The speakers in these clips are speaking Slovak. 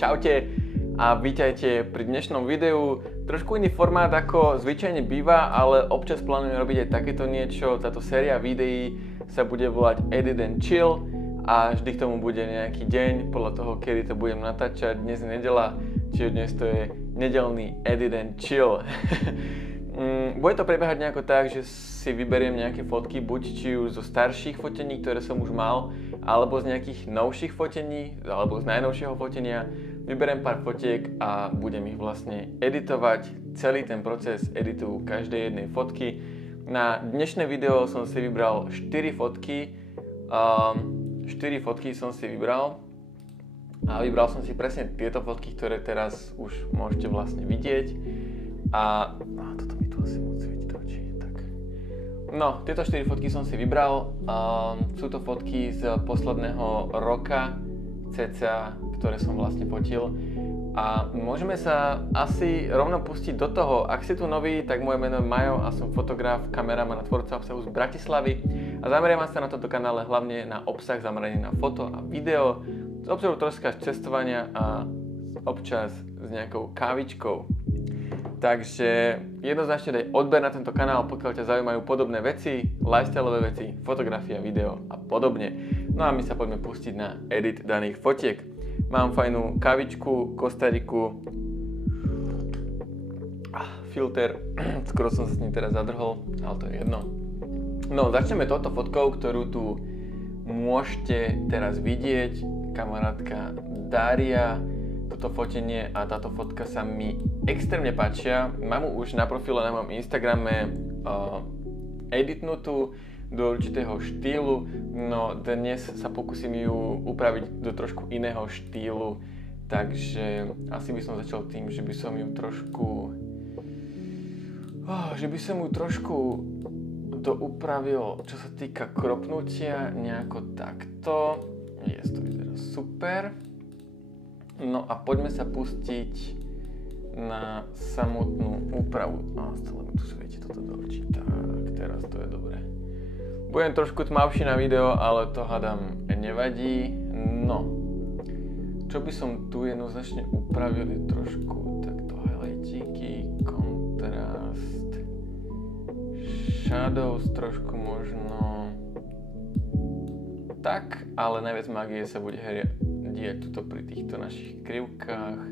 Čaute a vítajte pri dnešnom videu. Trošku iný formát ako zvyčajne býva, ale občas plánujem robiť aj takéto niečo. Táto séria videí sa bude volať Edit and Chill a vždy k tomu bude nejaký deň podľa toho, kedy to budem natáčať. Dnes je nedeľa, čiže dnes to je nedeľný Edit and Chill. Bude to prebiehať nejako tak, že si vyberiem nejaké fotky, buď či už zo starších fotení, ktoré som už mal, alebo z nejakých novších fotení, alebo z najnovšieho fotenia. Vyberiem pár fotiek a budem ich vlastne editovať, celý ten proces editu každej jednej fotky. Na dnešné video som si vybral 4 fotky. 4 fotky som si vybral a vybral som si presne tieto fotky, ktoré teraz už môžete vlastne vidieť. A toto mi tu asi moc svieti do očí. Tak. No, tieto 4 fotky som si vybral. Sú to fotky z posledného roka cca, ktoré som vlastne fotil. A môžeme sa asi rovno pustiť do toho. Ak si tu nový, tak moje meno je Majo a som fotograf, kameraman a tvorca obsahu z Bratislavy. A zameriavam sa na tomto kanále hlavne na obsah zameraný na foto a video. Z obsahu troška cestovania a občas s nejakou kávičkou. Takže jednoznačne daj odber na tento kanál, pokiaľ ťa zaujímajú podobné veci, lifestyleové veci, fotografia, video a podobne. No a my sa poďme pustiť na edit daných fotiek. Mám fajnú kavičku, kostariku, filter, skoro som sa s ním teraz zadrhol, ale to je jedno. No, začneme touto fotkou, ktorú tu môžete teraz vidieť. Kamarátka Daria. Toto fotenie a táto fotka sa mi extrémne páčia. Mám ju už na profile na mojom Instagrame editnutú do určitého štýlu, no dnes sa pokúsim ju upraviť do trošku iného štýlu, takže asi by som začal tým, že by som ju trošku doupravil, čo sa týka kropnutia, nejako takto. To vyzerá super. No a poďme sa pustiť na samotnú úpravu. Stále mi tu svieti toto do očí. Tak, teraz to je dobré. Budem trošku tmavší na video, ale to hádam nevadí. No, čo by som tu jednoznačne upravil je trošku takto highlightíky, kontrast, shadows trošku možno. Tak, ale najviac magie sa bude diať tuto pri týchto našich krivkách.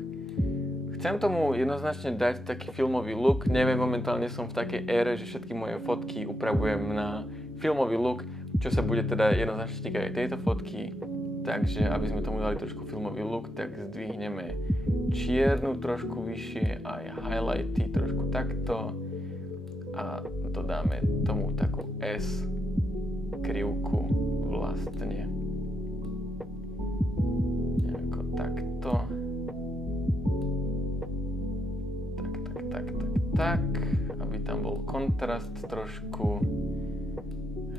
Chcem tomu jednoznačne dať taký filmový look. Neviem, momentálne som v takej ére, že všetky moje fotky upravujem na filmový look, čo sa bude teda jednoznačne týkať aj tejto fotky. Takže aby sme tomu dali trošku filmový look, tak zdvihneme čiernu trošku vyššie, aj highlighty trošku takto a dodáme tomu takú S krivku vlastne. Nejako takto. Tak, aby tam bol kontrast trošku.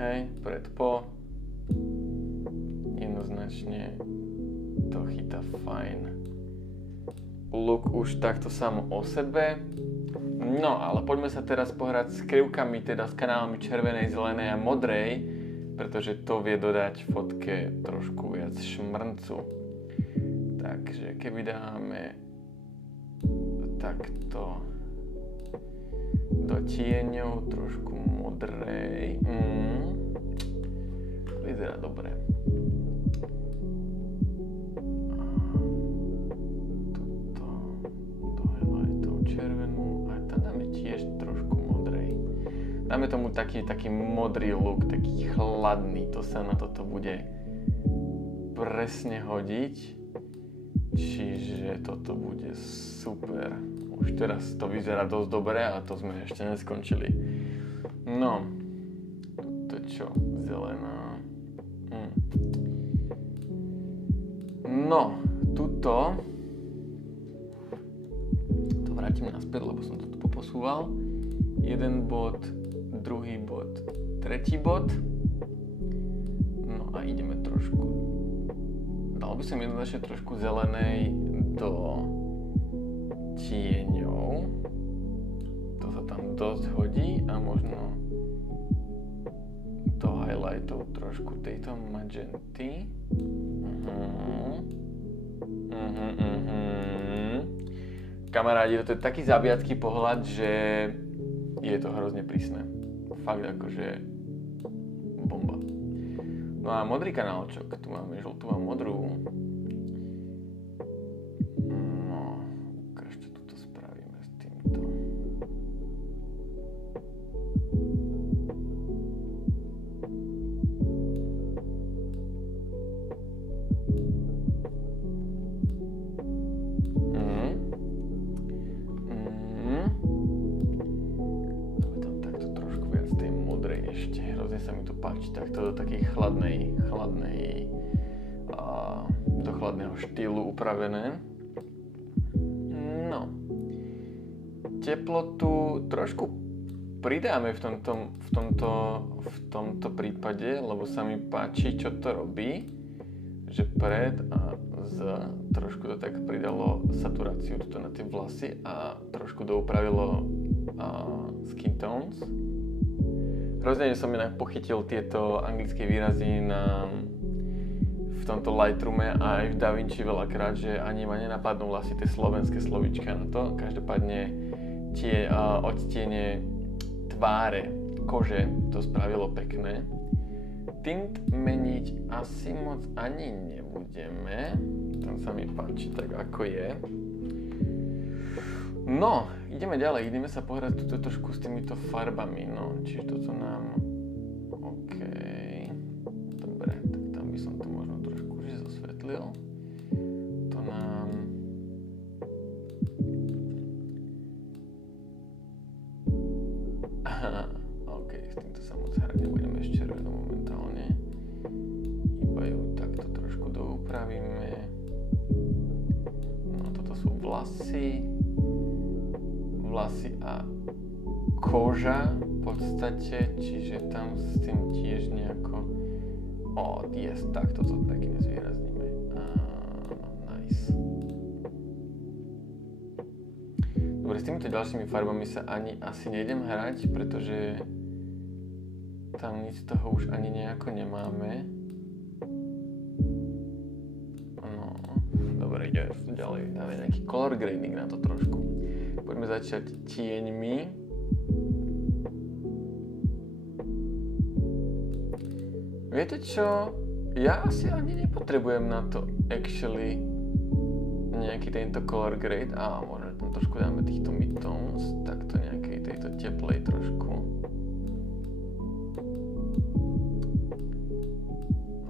Hej, pred po. Jednoznačne to chytá fajn look už takto samo o sebe. No, ale poďme sa teraz pohrať s krivkami, teda s kanálmi červenej, zelenej a modrej, pretože to vie dodať fotke trošku viac šmrncu. Takže keby dáme takto do tieňov trošku modrej, vyzerá dobre. Tuto do highlightov červenú a tam dáme tiež trošku modrej. Dáme tomu taký modrý look, taký chladný, to sa na toto bude presne hodiť. Čiže toto bude super. Už teraz to vyzerá dosť dobre a to sme ešte neskončili. No, to čo? Zelená. No, tuto to vrátim naspäť, lebo som to tu poposúval. Jeden bod, druhý bod, tretí bod. No a ideme trošku. Dal by som jednoznačne trošku zelenej do tieňov. To sa tam dosť hodí a možno do highlightov trošku tejto magenty. Kamarádi, to je taký zabijacký pohľad, že je to hrozne prísne. Fakt akože bomba. No a modrý kanálčok, tu máme žltú a modrú. No, ukáž, čo tuto spravíme s týmto. Sa mi to páči takto do takej do chladného štýlu upravené. No. Teplotu trošku pridáme v tomto prípade, lebo sa mi páči, čo to robí. Že pred a trošku to tak pridalo saturáciu tuto na tie vlasy a trošku doupravilo skin tones. Hrozne som inak pochytil tieto anglické výrazy v tomto Lightroome a aj v DaVinci veľakrát, že ani ma nenapadnú asi tie slovenské slovíčka na to. Každopádne tie odtiene tváre, kože to spravilo pekné. Tint meniť asi moc ani nebudeme. Tam sa mi páči tak ako je. No, ideme ďalej, ideme sa pohrať tuto trošku s týmito farbami, no, čiže toto nám, OK, dobre, tak tam by som to možno trošku už zosvetlil, to nám, OK, s týmto sa moc hrať nebudeme ešte robiť momentálne, iba ju takto trošku doupravíme, no toto sú vlasy a koža v podstate, čiže tam s tým tiež nejako tak toto taky nezvýrazníme. Nice. Dobre, s týmito ďalšími farbami sa ani asi nejdem hrať, pretože tam nič z toho už ani nejako nemáme. No, dobre, ide ďalej, dáme nejaký color grading na to trošku. Poďme začať tieňmi. Viete čo? Ja asi ani nepotrebujem na to actually nejaký tento color grade. Možno tam trošku dáme týchto midtones, takto nejakej tejto teplej trošku.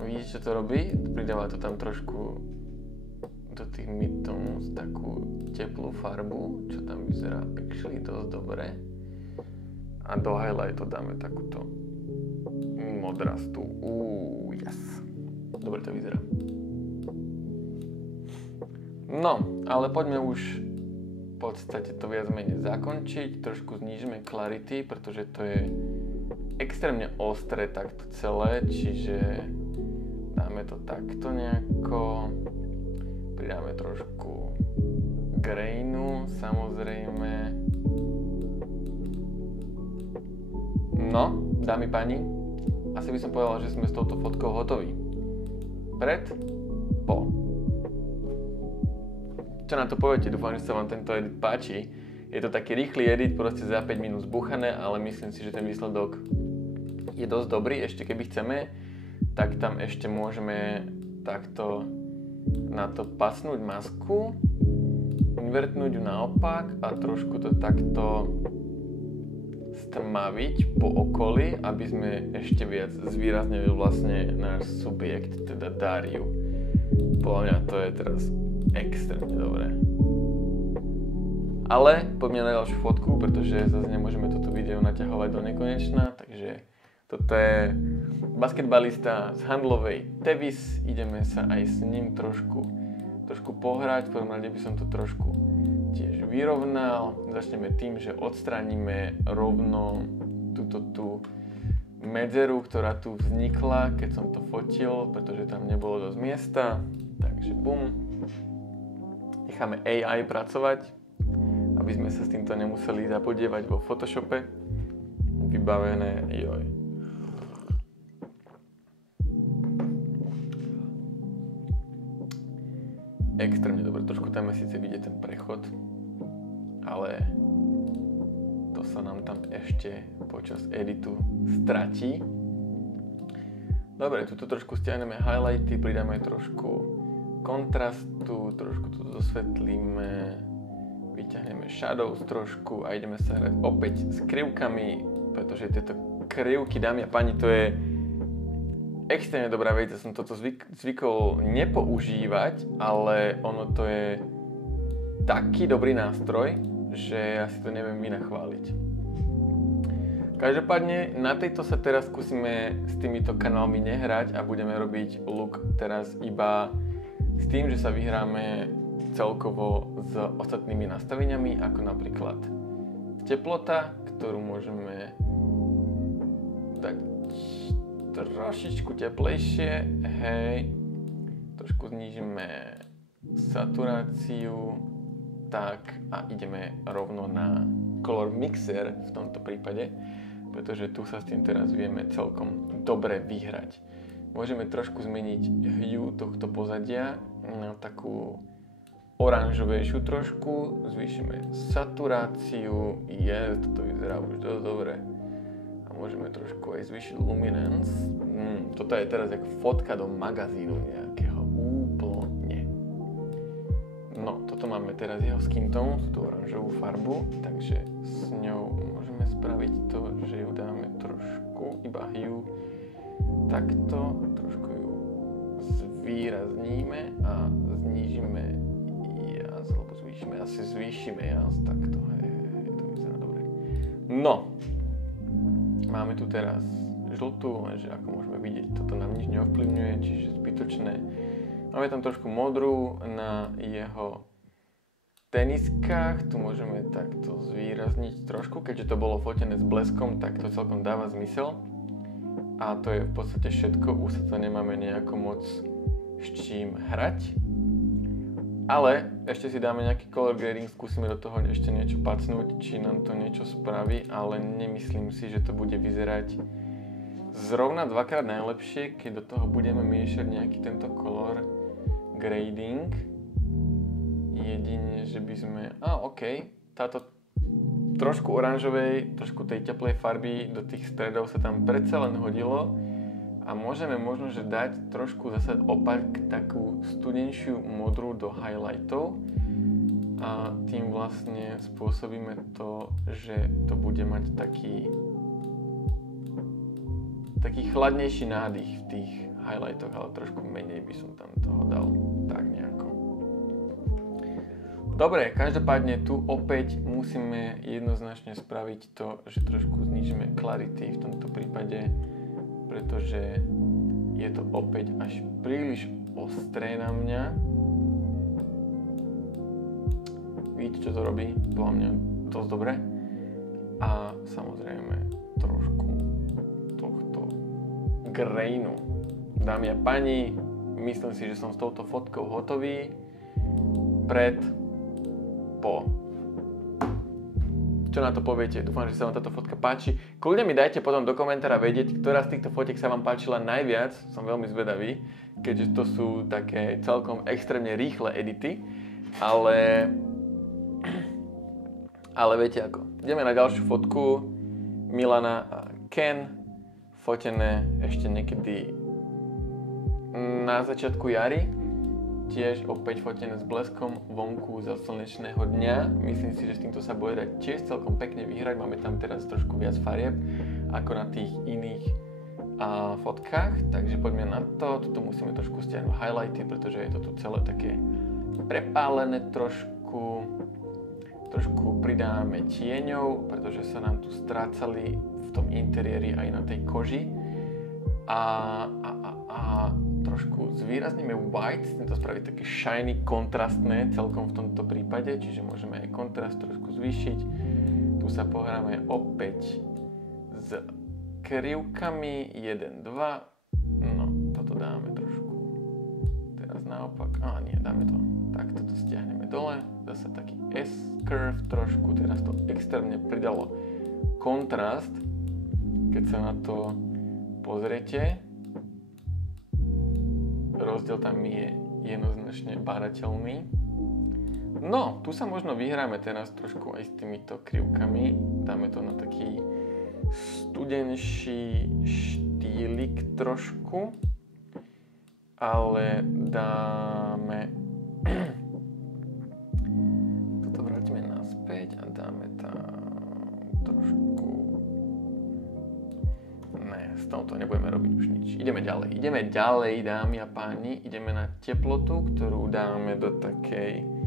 Vidíte, čo to robí? Pridáva to tam trošku do tých midtones takú teplú farbu, čo tam vyzerá actually dosť dobre. A do highlightu dáme takúto modrastú. Yes. Dobre to vyzerá. No, ale poďme už v podstate to viac menej zakončiť. Trošku znížime clarity, pretože to je extrémne ostré takto celé, čiže dáme to takto nejako. Pridáme trošku grainu, samozrejme. No, dámy páni, asi by som povedal, že sme s touto fotkou hotoví. Pred, po. Čo na to poviete? Dúfam, že sa vám tento edit páči. Je to taký rýchly edit, proste za 5 minút zbúchané, ale myslím si, že ten výsledok je dosť dobrý. Ešte keby chceme, tak tam ešte môžeme takto na to pasnúť masku, invertnúť ju naopak a trošku to takto strmaviť po okolí, aby sme ešte viac zvýraznili vlastne náš subjekt, teda Dariu. Podľa mňa to je teraz extrémne dobré. Ale poďme na ďalšiu fotku, pretože zase nemôžeme toto video naťahovať do nekonečna, takže toto je basketbalista z handlovej Tevis, ideme sa aj s ním trošku pohrať. V prvom rade by som to trošku tiež vyrovnal. Začneme tým, že odstránime rovno tú medzeru, ktorá tu vznikla, keď som to fotil, pretože tam nebolo dosť miesta. Takže bum. Necháme AI pracovať, aby sme sa s týmto nemuseli zapodievať vo Photoshope. Vybavené, joj. Extrémne dobre, trošku tam síce vidieť ten prechod, ale to sa nám tam ešte počas editu stratí. Dobre, tuto trošku stiahneme highlighty, pridáme trošku kontrastu, trošku to dosvetlíme, vyťahneme shadows trošku a ideme sa hrať opäť s krivkami, pretože tieto krivky, dámy a páni, to je extrémne dobrá vec. Ja som toto zvykol nepoužívať, ale ono to je taký dobrý nástroj, že ja si to neviem vynachváliť. Každopádne na tejto sa teraz skúsime s týmito kanálmi nehrať a budeme robiť look teraz iba s tým, že sa vyhráme celkovo s ostatnými nastaveniami, ako napríklad teplota, ktorú môžeme dať trošičku teplejšie, hej, trošku znížime saturáciu, tak a ideme rovno na color mixer v tomto prípade, pretože tu sa s tým teraz vieme celkom dobre vyhrať. Môžeme trošku zmeniť hue tohto pozadia na takú oranžovejšiu trošku, zvýšime saturáciu, toto vyzerá už dosť dobre. Môžeme trošku aj zvýšiť luminance. Toto je teraz jak fotka do magazínu nejakého. Úplne. No, toto máme teraz jeho skin tone, tú oranžovú farbu, takže s ňou môžeme spraviť to, že ju dáme trošku, iba hue, takto, trošku ju zvýrazníme a znížime jas, alebo zvýšime jas, takto, to vyzerá dobre. No, máme tu teraz žltú, lenže ako môžeme vidieť, toto nám nič neovplyvňuje, čiže zbytočné. Máme tam trošku modrú na jeho teniskách, tu môžeme takto zvýrazniť trošku, keďže to bolo fotené s bleskom, tak to celkom dáva zmysel. A to je v podstate všetko, už sa to nemáme nejako moc s čím hrať. Ale ešte si dáme nejaký color grading, skúsime do toho ešte niečo pacnúť, či nám to niečo spraví, ale nemyslím si, že to bude vyzerať zrovna dvakrát najlepšie, keď do toho budeme miešať nejaký tento color grading. Jedine, že by sme... táto trošku oranžovej, trošku tej teplej farby do tých stredov sa tam predsa len hodilo. A môžeme možno, že dať trošku zase opak takú studenšiu modrú do highlightov a tým vlastne spôsobíme to, že to bude mať taký chladnejší nádych v tých highlightoch, ale trošku menej by som tam toho dal, tak nejako. Dobre, každopádne tu opäť musíme jednoznačne spraviť to, že trošku znížime clarity v tomto prípade, pretože je to opäť až príliš ostré na mňa. Vidíte, čo to robí? Podľa mňa dosť dobre. A samozrejme trošku tohto grainu. Dámy a páni, myslím si, že som s touto fotkou hotový. Po. Čo na to poviete? Dúfam, že sa vám táto fotka páči. Kľudne mi dajte potom do komentára vedieť, ktorá z týchto fotiek sa vám páčila najviac. Som veľmi zvedavý, keďže to sú také celkom extrémne rýchle edity. Ale viete ako. Ideme na ďalšiu fotku. Milana a Ken. Fotené ešte niekedy na začiatku jary. Tiež opäť fotené s bleskom vonku za slnečného dňa. Myslím si, že s týmto sa bude dať tiež celkom pekne vyhrať. Máme tam teraz trošku viac farieb ako na tých iných fotkách. Takže poďme na to. Tuto musíme trošku stiahnuť highlighty, pretože je to tu celé také prepálené trošku. Trošku pridáme tieňov, pretože sa nám tu strácali v tom interiéri aj na tej koži. A trošku zvýrazníme white, chcem to spraviť také shiny, kontrastné celkom v tomto prípade, čiže môžeme aj kontrast trošku zvýšiť. Tu sa pohráme opäť s krivkami 1, 2, no toto dáme trošku, teraz naopak, dáme to, tak toto stiahneme dole, zase taký S-curve trošku, teraz to extrémne pridalo kontrast, keď sa na to pozriete. Rozdiel tam je jednoznačne bádateľný. No, tu sa možno vyhráme teraz trošku aj s týmito krivkami. Dáme to na taký studenší štýlik trošku. Ale dáme... Toto vrátime naspäť a dáme tam trošku... Ne, s tomto nebudeme robiť už nič. Ideme ďalej, dámy a páni. Ideme na teplotu, ktorú dáme do takej...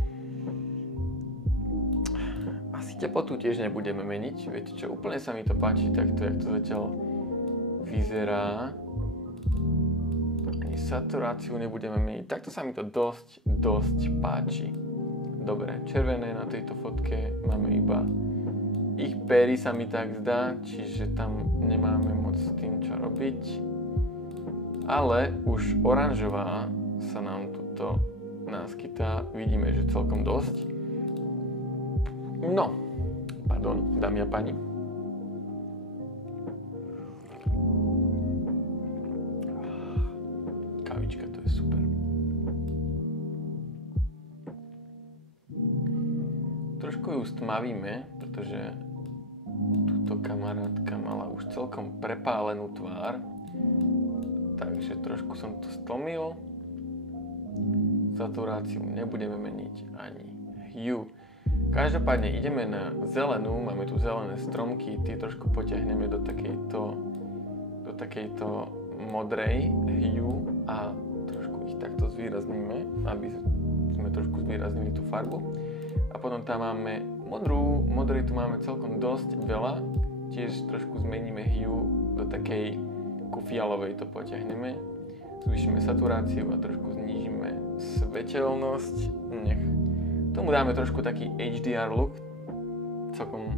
Asi teplotu tiež nebudeme meniť. Viete čo, úplne sa mi to páči takto, jak to zatiaľ vyzerá. Ani saturáciu nebudeme meniť. Takto sa mi to dosť páči. Dobre, červené na tejto fotke máme iba ich péry, sa mi tak zdá, čiže tam nemáme moc s tým čo robiť. Ale už oranžová sa nám tuto naskytá, vidíme, že celkom dosť. No, pardon, dámy a páni. Kávička, to je super. Trošku ju stmavíme, pretože túto kamarátka mala už celkom prepálenú tvár. Takže trošku som to stlmil. Saturáciu nebudeme meniť ani hue. Každopádne ideme na zelenú, máme tu zelené stromky, tie trošku potiahneme do takejto modrej hue a trošku ich takto zvýrazníme, aby sme trošku zvýraznili tú farbu. A potom tam máme modrú, modrej tu máme celkom dosť veľa, tiež trošku zmeníme hue do takej fialovej, to potiahneme, zvýšime saturáciu a trošku znížime svetelnosť. Nech tomu dáme trošku taký HDR look, celkom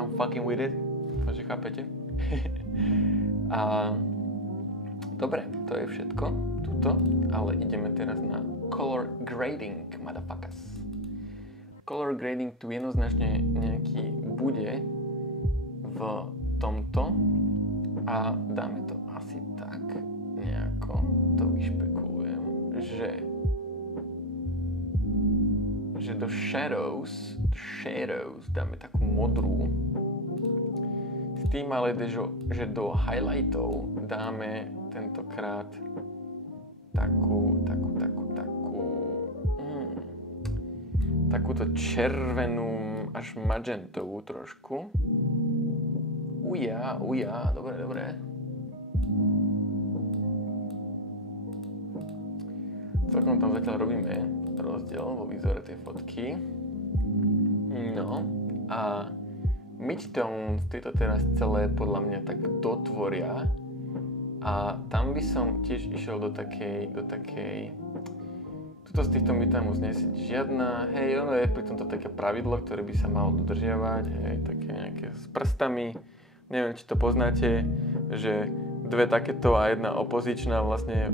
I'm fucking with it, že chápete? A dobre, to je všetko tuto, ale ideme teraz na color grading, motherfuckers. Color grading tu jednoznačne nejaký bude v tomto a dáme to asi tak nejako, to vyšpekulujem, že do shadows dáme takú modrú, s tým ale, že do highlightov dáme tentokrát takúto červenú až magentovú trošku. Uja, dobre. Celkom tam zatiaľ robíme rozdiel vo výzore tej fotky. No a midtones tieto teraz celé podľa mňa tak dotvoria a tam by som tiež išiel do takej tuto z týchto midtones nesieť žiadna, hej, ono je pri tomto také pravidlo, ktoré by sa malo dodržiavať, hej, také nejaké s prstami, neviem, či to poznáte, že dve takéto a jedna opozičná vlastne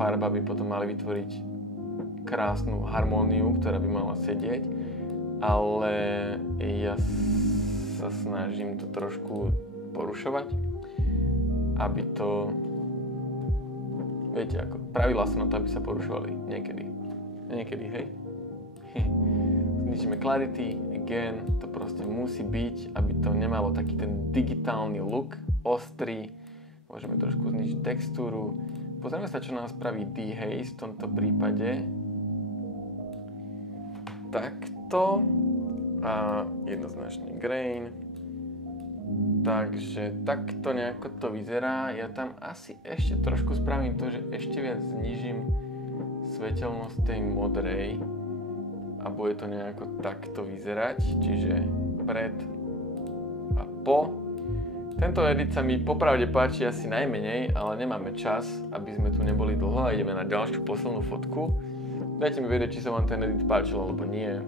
farba by potom mali vytvoriť krásnu harmóniu, ktorá by mala sedieť, ale ja sa snažím to trošku porušovať, aby to, viete, ako pravidlá sú na to, aby sa porušovali niekedy, hej. Znižíme clarity, again, to proste musí byť, aby to nemalo taký ten digitálny look, ostrý, môžeme trošku znižiť textúru. Pozrieme sa, čo nám spraví dehaze v tomto prípade. Takto a jednoznačný grain. Takže takto nejako to vyzerá. Ja tam asi ešte trošku spravím to, že ešte viac znížim svetelnosť tej modrej a bude to nejako takto vyzerať, čiže pred a po. Tento edit sa mi popravde páči asi najmenej, ale nemáme čas, aby sme tu neboli dlho a ideme na ďalšiu poslednú fotku. Dajte mi vedieť, či sa vám ten edit páčil alebo nie.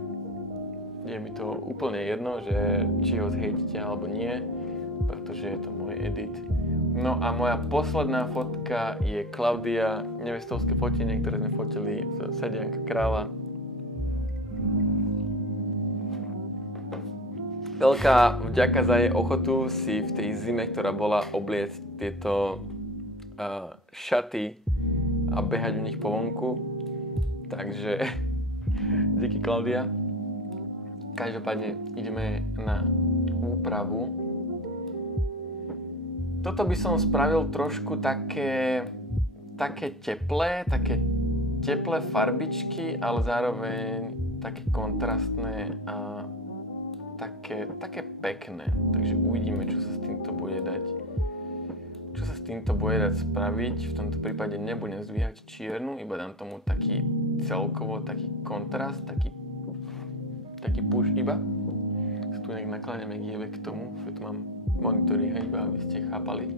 Je mi to úplne jedno, že či ho zhejtite alebo nie, pretože je to môj edit. No a moja posledná fotka je Klaudia, nevestovské fotenie, ktoré sme fotili z Sadianka kráľa. Veľká vďaka za jej ochotu si v tej zime, ktorá bola, obliecť tieto šaty a behať v nich po vonku. Takže Díky, Klaudia. Každopádne ideme na úpravu. Toto by som spravil trošku také teplé farbičky, ale zároveň také kontrastné a také pekné. Takže uvidíme, čo sa s týmto bude dať. Spraviť. V tomto prípade nebudem zdvíhať čiernu, iba dám tomu taký celkovo taký kontrast, taký push iba. Sa tu nejak nakláňame k tomu, že tu mám monitory, iba aby ste chápali.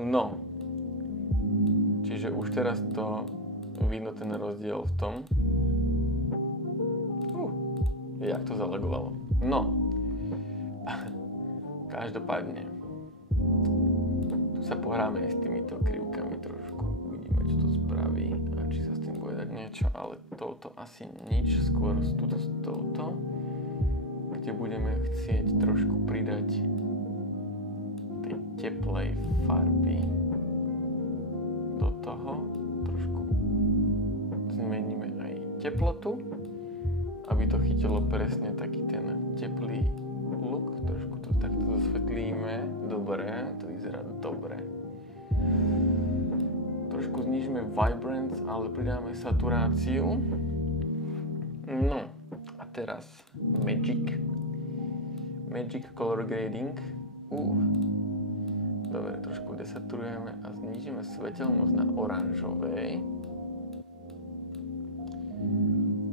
No, čiže už teraz to vidno ten rozdiel v tom. Jak to zalagovalo. No, každopádne, tu sa pohráme aj s týmito krivkami trošku, uvidíme, čo to spraví a či sa s tým bude dať niečo, ale touto asi nič, skôr s touto, kde budeme chcieť trošku pridať tej teplej farby do toho, trošku zmeníme aj teplotu, aby to chytilo presne taký ten teplý look, trošku to takto zasvetlíme, dobre, to vyzerá dobre. Trošku znížime vibrance, ale pridáme saturáciu. No, a teraz Magic Color Grading. Dobre, trošku desaturujeme a znížime svetelnosť na oranžovej.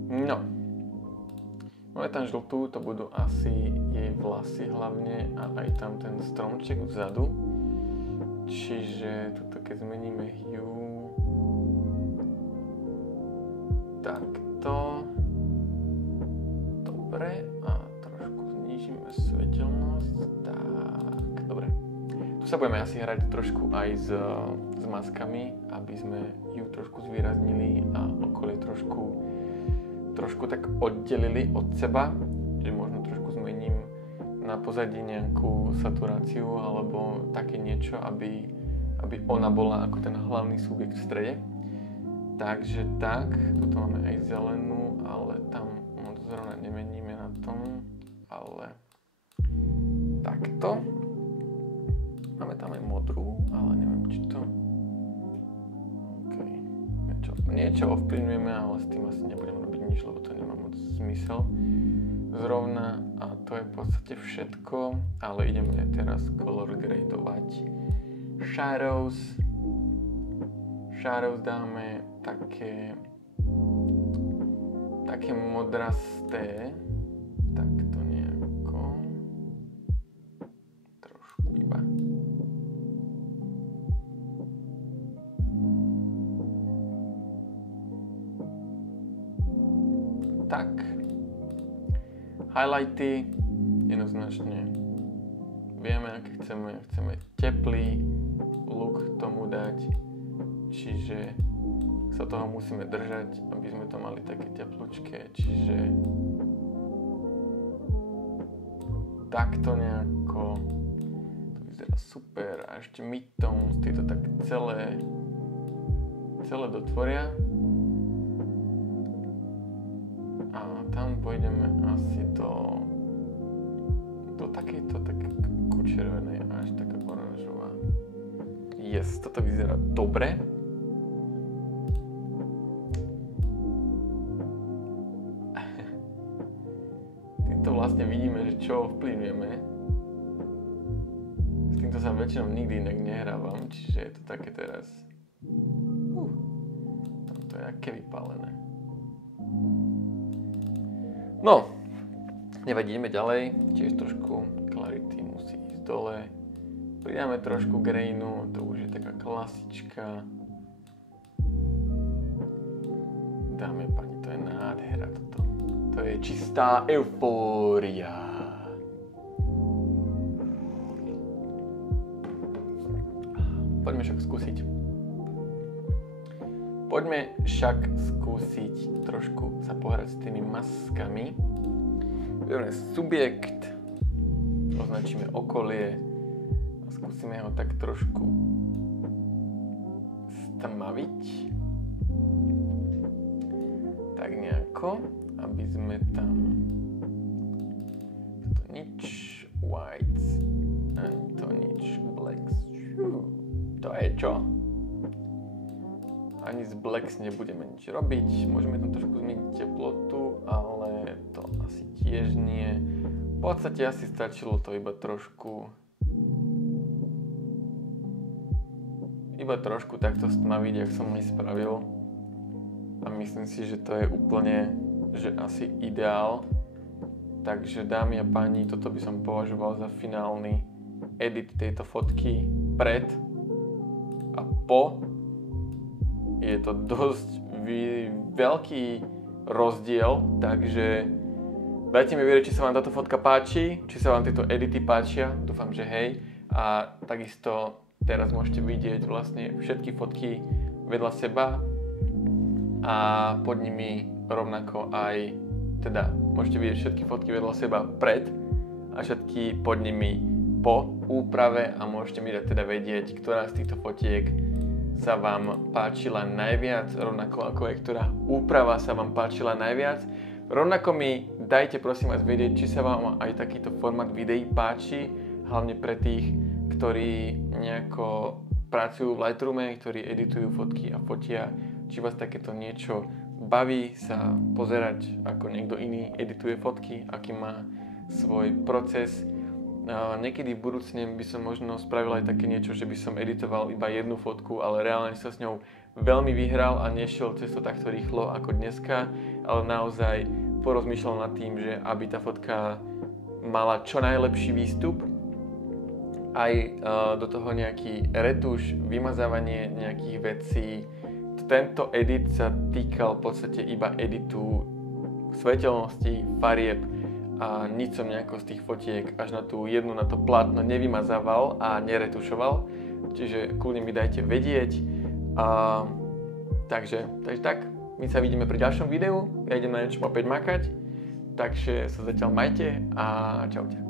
No. Máme tam žltú, to budú asi jej vlasy hlavne a aj tam ten stromček vzadu. Čiže tuto keď zmeníme hue takto. Dobre, a trošku znížime svetelnosť. Tak, dobre. Tu sa budeme asi hrať trošku aj s maskami, aby sme ju trošku zvýraznili a okolie trošku tak oddelili od seba, že možno trošku zmením na pozadí nejakú saturáciu alebo také niečo, aby ona bola ako ten hlavný subjekt v strede. Takže tak, tuto máme aj zelenú, ale tam moc zrovna nemeníme na tom, ale takto. Máme tam aj modrú, ale neviem, či to... Okay. Niečo ovplyvňujeme, ale s tým asi nebudem robiť nič, lebo to nemá moc zmysel zrovna a to je v podstate všetko, ale ideme teraz color gradovať. Shadows dáme také modrasté, takto nejako, trošku iba. Tak, highlighty jednoznačne vieme, aké chceme teplý look tomu dať, čiže sa toho musíme držať, aby sme to mali také teplúčké, čiže takto nejako, to vyzerá super a ešte midtones, tieto tak celé dotvoria. A tam pôjdeme asi do takejto tak červenej až taká oranžová. Yes, toto vyzerá dobre. Týmto vlastne vidíme, že čo ovplyvňujeme. S týmto sa väčšinou nikdy inak nehrávam, čiže je to také teraz... Tam to je aké vypálené. No, nevadí, ideme ďalej, tiež trošku clarity musí ísť dole. Pridáme trošku grainu, to už je taká klasička. Dáme pani, to je nádhera toto. To je čistá eufória. Poďme však skúsiť trošku sa pohrať s tými maskami. Vyberme subjekt, označíme okolie a skúsime ho tak trošku stmaviť. Tak nejako. A aby sme tam to nič whites ani to nič blacks. To je čo? Ani z blacks nebudeme nič robiť. Môžeme tam trošku zmeniť teplotu, ale to asi tiež nie. V podstate asi stačilo to iba trošku takto stmaviť, jak som mi spravil. A myslím si, že to je úplne, že asi ideál. Takže dámy a páni, toto by som považoval za finálny edit tejto fotky pred a po. Je to dosť veľký rozdiel, takže dajte mi vedieť, či sa vám táto fotka páči, či sa vám tieto edity páčia, dúfam, že hej. A takisto teraz môžete vidieť vlastne všetky fotky vedľa seba a pod nimi rovnako aj, teda môžete vidieť všetky fotky vedľa seba pred a všetky pod nimi po úprave a môžete mi dať teda vedieť, ktorá z týchto fotiek sa vám páčila najviac, rovnako ako aj ktorá úprava sa vám páčila najviac. Rovnako mi dajte prosím vás vedieť, či sa vám aj takýto formát videí páči, hlavne pre tých, ktorí nejako pracujú v Lightroome, ktorí editujú fotky a fotia, či vás takéto niečo baví sa pozerať, ako niekto iný edituje fotky, aký má svoj proces. Niekedy v budúcne by som možno spravil aj také niečo, že by som editoval iba jednu fotku, ale reálne sa s ňou veľmi vyhral a nešiel cez to takto rýchlo ako dneska, ale naozaj porozmýšľal nad tým, že aby tá fotka mala čo najlepší výstup, aj do toho nejaký retuš, vymazávanie nejakých vecí. Tento edit sa týkal v podstate iba editu svetelnosti, farieb a nič som nejako z tých fotiek až na tú jednu, na to plátno nevymazával a neretušoval. Čiže kľudne mi dajte vedieť. Takže tak, my sa vidíme pri ďalšom videu. Ja idem na niečom opäť makať. Takže sa zatiaľ majte a čaute.